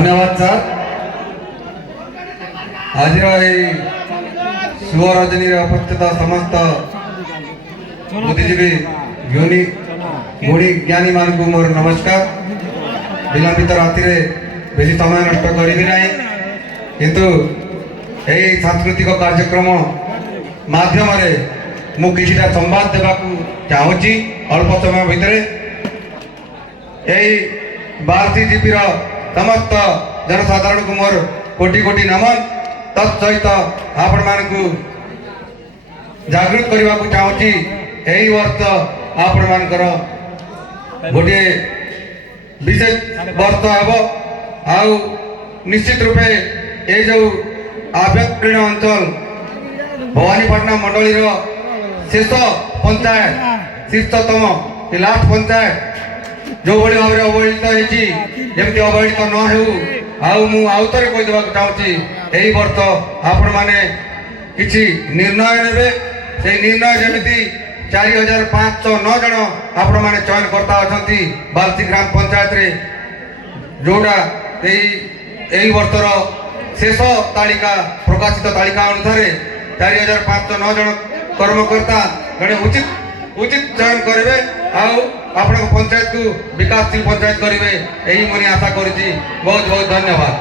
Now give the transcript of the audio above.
धन्यवाद सर। आज शुभ रजनी उपस्थित समस्त बुद्धिजीवी ज्ञानी गुणी ज्ञानी मान को मोर नमस्कार। विलंबित राति बेसी समय नष्ट करी ना किंतु यही सांस्कृतिक कार्यक्रम माध्यम मु किछिटा संवाद देवाकू चाहूँगी अल्प समय भितर। यही बारसी जीपी समस्त जनसाधारण को मोर कोटि कोटि नमन। तत्सहित आपण मानकू जागृत करने को चाहूँगी। यही वर्ष आपण मानकर गोटे विशेष वर्ष हेब आउ निश्चित रूपे ये जो आभ्यंतरीण अंचल भवानीपाटना मंडली शेष पंचायत शीर्षतम लास्ट पंचायत जो भाई भाव अवहेलित होती अवहेलित न हो आउे कहीदेवा चाहूँगी। यही वर्ष आपण मैंने किसी निर्णय ने से निर्णय जमी 4509 जन आपण मैंने चयन करता अच्छा बालसी ग्राम पंचायत रे जोड़ा यही वर्षर शेष तालिका प्रकाशित तालिका अनुसार 4509 जन कर्मकर्ता जड़े उचित चयन करेंगे आपण पंचायत को विकासशील पंचायत करेंगे यही मुझे आशा करुँच। बहुत बहुत धन्यवाद।